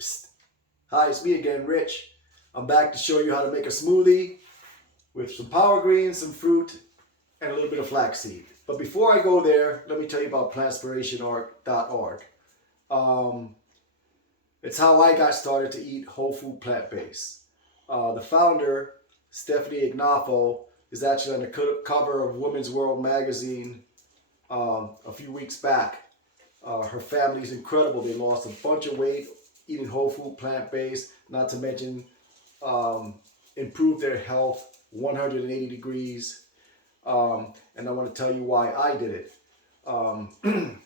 Psst. Hi, it's me again, Rich. I'm back to show you how to make a smoothie with some power greens, some fruit, and a little bit of flaxseed. But before I go there, let me tell you about plantspiration.org. It's how I got started to eat whole food plant-based. The founder, Stephanie Ignafo, is actually on the cover of Women's World magazine a few weeks back. Her family's incredible. They lost a bunch of weight eating whole food plant-based, not to mention improve their health 180 degrees. And I want to tell you why I did it.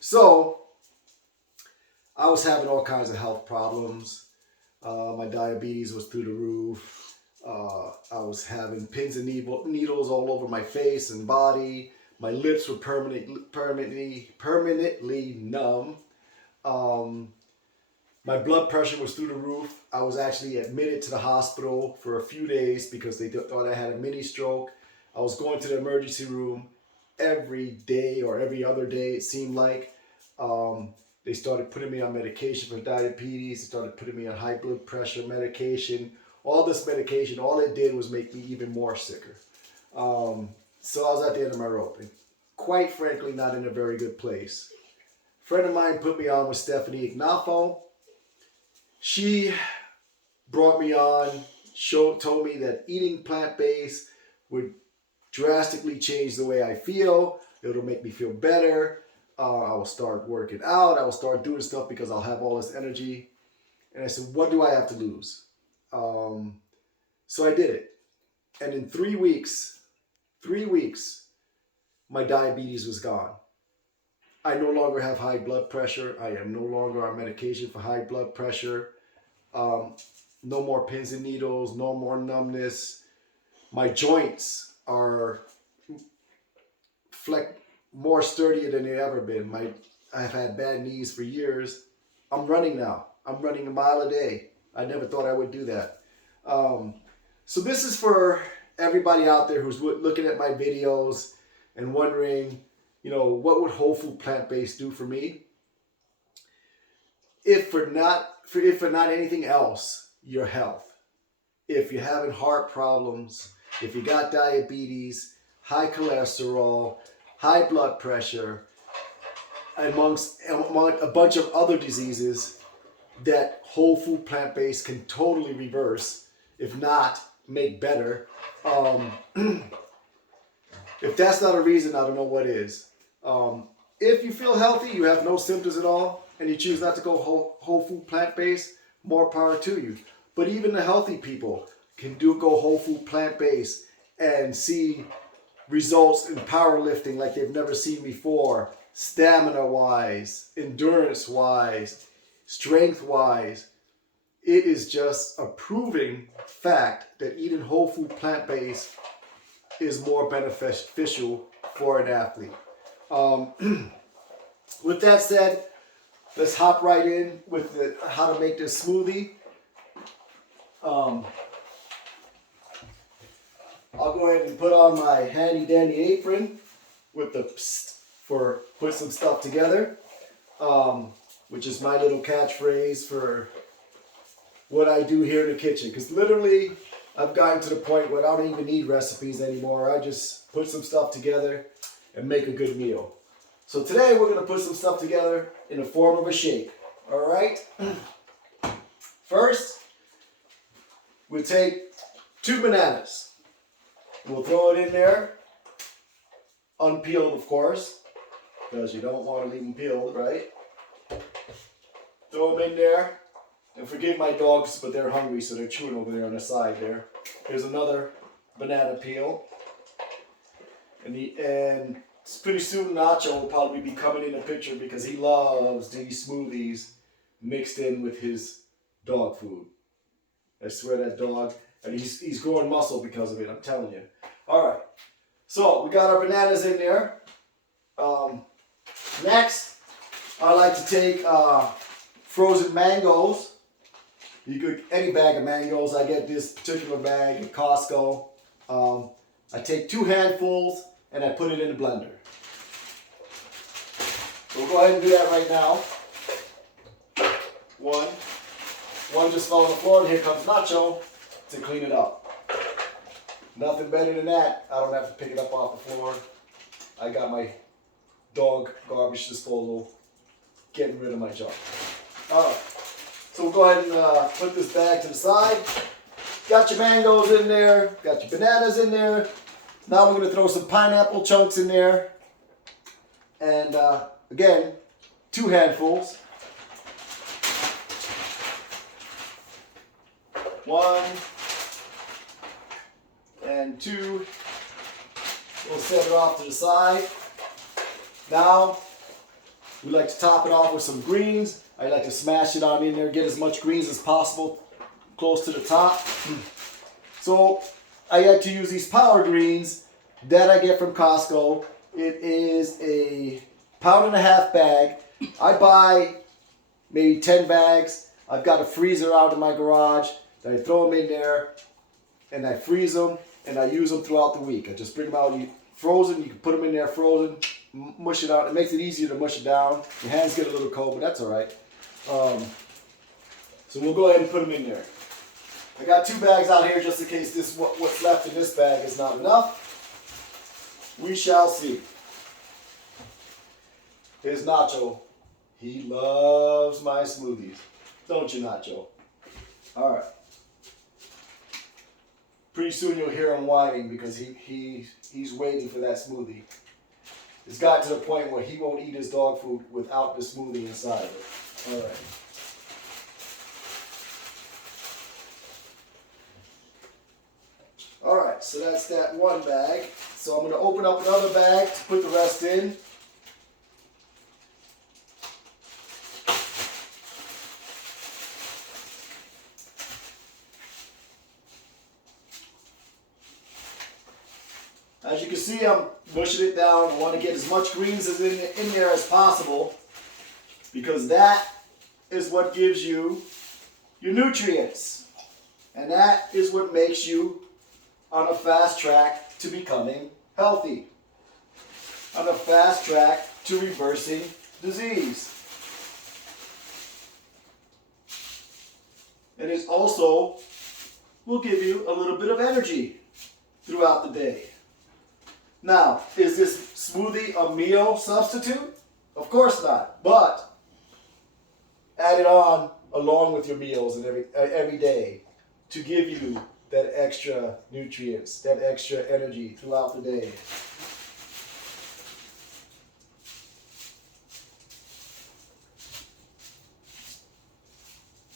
So I was having all kinds of health problems. My diabetes was through the roof. I was having pins and needles all over my face and body. My lips were permanently numb. My blood pressure was through the roof. I was actually admitted to the hospital for a few days because they thought I had a mini stroke. I was going to the emergency room every day or every other day, it seemed like. They started putting me on medication for diabetes. They started putting me on high blood pressure medication. All this medication, all it did was make me even more sicker. So I was at the end of my rope, and quite frankly, not in a very good place. A friend of mine put me on with Stephanie Ignafo. She brought me on, told me that eating plant-based would drastically change the way I feel. It'll make me feel better. I will start working out. I will start doing stuff because I'll have all this energy. And I said, what do I have to lose? So I did it. And in 3 weeks, my diabetes was gone. I no longer have high blood pressure. I am no longer on medication for high blood pressure. No more pins and needles, no more numbness. My joints are more sturdier than they've ever been. I've had bad knees for years. I'm running now. I'm running a mile a day. I never thought I would do that. So this is for everybody out there who's looking at my videos and wondering, what would whole food plant-based do for me? If for not anything else, your health. If you're having heart problems, if you got diabetes, high cholesterol, high blood pressure, among a bunch of other diseases that whole food plant-based can totally reverse, if not make better. If that's not a reason, I don't know what is. If you feel healthy, you have no symptoms at all, and you choose not to go whole food plant-based, more power to you. But even the healthy people can go whole food plant-based and see results in powerlifting like they've never seen before, stamina-wise, endurance-wise, strength-wise. It is just a proving fact that eating whole food plant-based is more beneficial for an athlete. With that said, let's hop right in with how to make this smoothie. I'll go ahead and put on my handy dandy apron with the P.S.T. for put some stuff together, which is my little catchphrase for what I do here in the kitchen. Because literally, I've gotten to the point where I don't even need recipes anymore. I just put some stuff together and make a good meal. So today we're going to put some stuff together in the form of a shake. All right? First, we'll take 2 bananas. We'll throw it in there, unpeeled of course, because you don't want to leave them peeled, right? Throw them in there. And forgive my dogs, but they're hungry, so they're chewing over there on the side there. Here's another banana peel. And pretty soon Nacho will probably be coming in the picture because he loves these smoothies mixed in with his dog food. I swear that dog, and he's growing muscle because of it, I'm telling you. All right, so we got our bananas in there. Next, I like to take frozen mangoes. You could, any bag of mangoes. I get this particular bag at Costco. I take 2 handfuls and I put it in the blender. We'll go ahead and do that right now. 1, One just fell on the floor, and here comes Nacho to clean it up. Nothing better than that. I don't have to pick it up off the floor. I got my dog garbage disposal getting rid of my junk. Alright, so we'll go ahead and put this bag to the side. Got your mangoes in there, got your bananas in there. Now we're going to throw some pineapple chunks in there. And again, 2 handfuls. 1 and 2. We'll set it off to the side. Now, we like to top it off with some greens. I like to smash it on in there, get as much greens as possible close to the top. So, I like to use these power greens that I get from Costco. It is a 1.5 pound bag. I buy maybe 10 bags. I've got a freezer out in my garage. I throw them in there and I freeze them and I use them throughout the week. I just bring them out frozen. You can put them in there frozen, mush it out. It makes it easier to mush it down. Your hands get a little cold, but that's all right. So we'll go ahead and put them in there. I got 2 bags out here just in case what's left in this bag is not enough. We shall see. Here's Nacho. He loves my smoothies. Don't you, Nacho? All right. Pretty soon you'll hear him whining because he's waiting for that smoothie. It's got to the point where he won't eat his dog food without the smoothie inside of it. All right. All right, so that's that one bag. So I'm going to open up another bag to put the rest in. As you can see, I'm mushing it down. I want to get as much greens as in there as possible because that is what gives you your nutrients. And that is what makes you on a fast track to becoming healthy. On a fast track to reversing disease. And it also will give you a little bit of energy throughout the day. Now, is this smoothie a meal substitute? Of course not, but add it on along with your meals and every day to give you that extra nutrients, that extra energy throughout the day.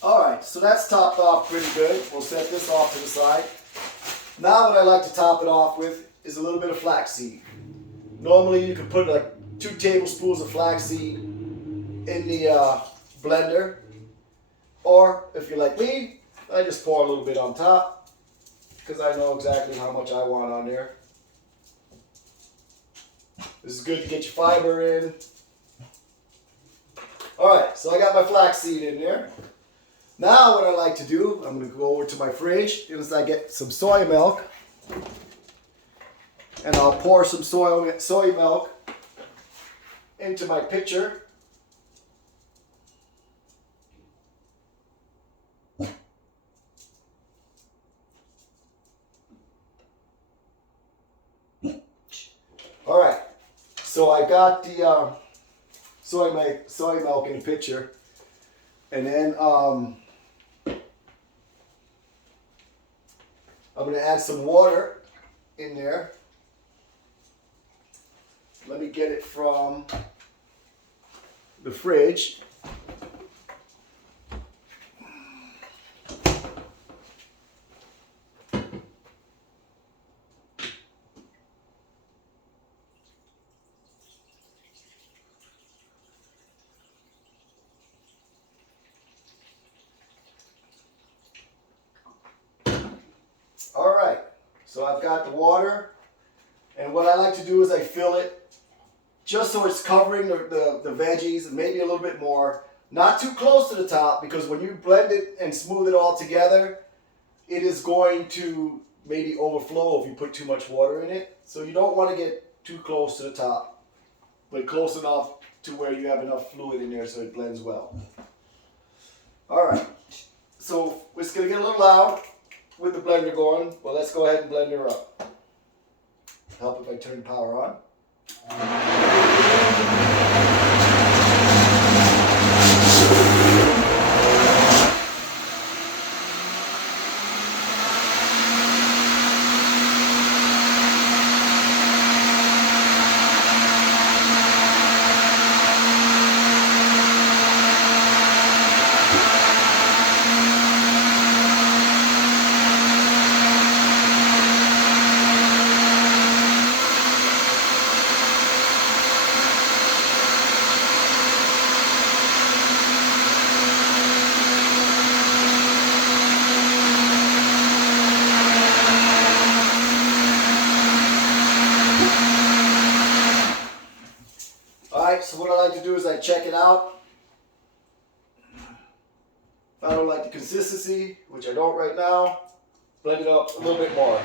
Alright, so that's topped off pretty good. We'll set this off to the side. Now what I like to top it off with is a little bit of flaxseed. Normally you can put like 2 tablespoons of flaxseed in the blender. Or if you're like me, I just pour a little bit on top because I know exactly how much I want on there. This is good to get your fiber in. Alright, so I got my flaxseed in there. Now what I like to do, I'm going to go over to my fridge and I get some soy milk. And I'll pour some soy milk into my pitcher. All right, so I got the soy milk in the pitcher, and then I'm going to add some water in there. Let me get it from the fridge. All right, so I've got the water, and what I like to do is I fill it just so it's covering the veggies and maybe a little bit more. Not too close to the top because when you blend it and smooth it all together, it is going to maybe overflow if you put too much water in it. So you don't want to get too close to the top, but close enough to where you have enough fluid in there so it blends well. All right, so up loud with the blender going. Well, let's go ahead and blend her up. Help if I turn power on. Alright, so what I like to do is I check it out. If I don't like the consistency, which I don't right now, blend it up a little bit more.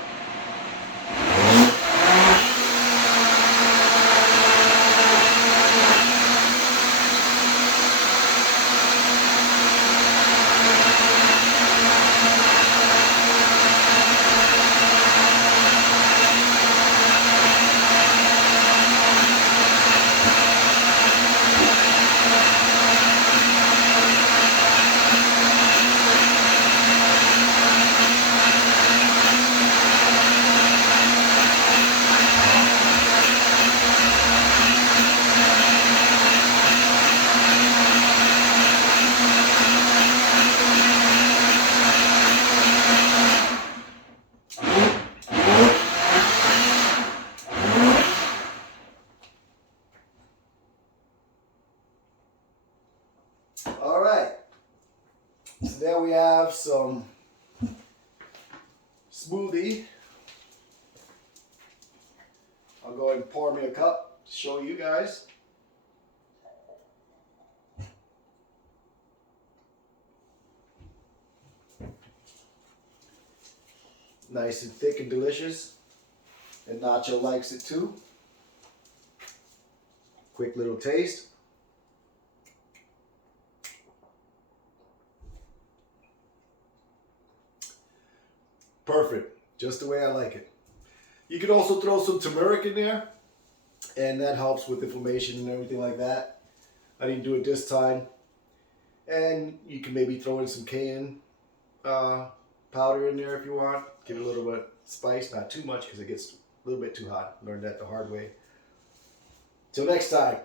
Alright, so there we have some smoothie. I'll go ahead and pour me a cup to show you guys. Nice and thick and delicious. And Nacho likes it too. Quick little taste. Perfect, just the way I like it. You can also throw some turmeric in there, and that helps with inflammation and everything like that. I didn't do it this time. And you can maybe throw in some cayenne powder in there if you want. Give it a little bit of spice, not too much because it gets a little bit too hot. Learned that the hard way. Till next time.